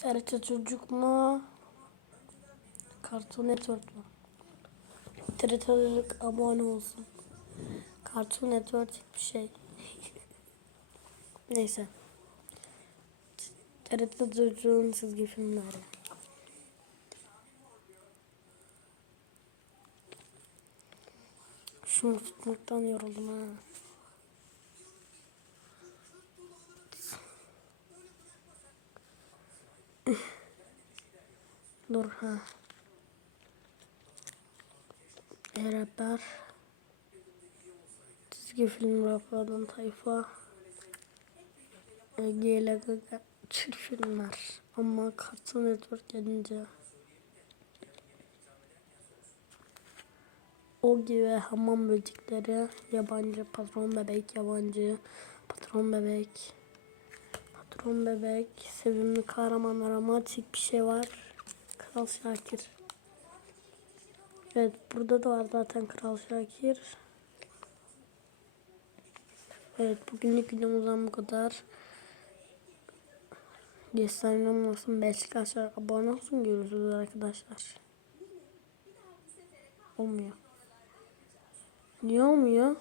TRT Çocuk mu? Cartoon Network mu? TRT Çocuk abone olsun. Cartoon Network bir şey. Neyse. TRT Çocuk'un çizgi filmleri. Şunu tutmaktan yoruldum ha. Dur ha. Rehber. Çizgi film raflardan tayfa. Ege ile Gaga. Türk filmler. Ama Cartoon Network gelince. Ogi ve hamam böcekleri yabancı patron bebek yabancı patron bebek patron bebek sevimli kahramanlar ama tek bir şey var. Kral Şakir. Evet burada da var zaten Kral Şakir. Evet bugünlük videomuzdan bu kadar. Göstermem olsun Beşiktaşlar abone olsun görüşürüz arkadaşlar. Olmuyor. Niye olmuyor?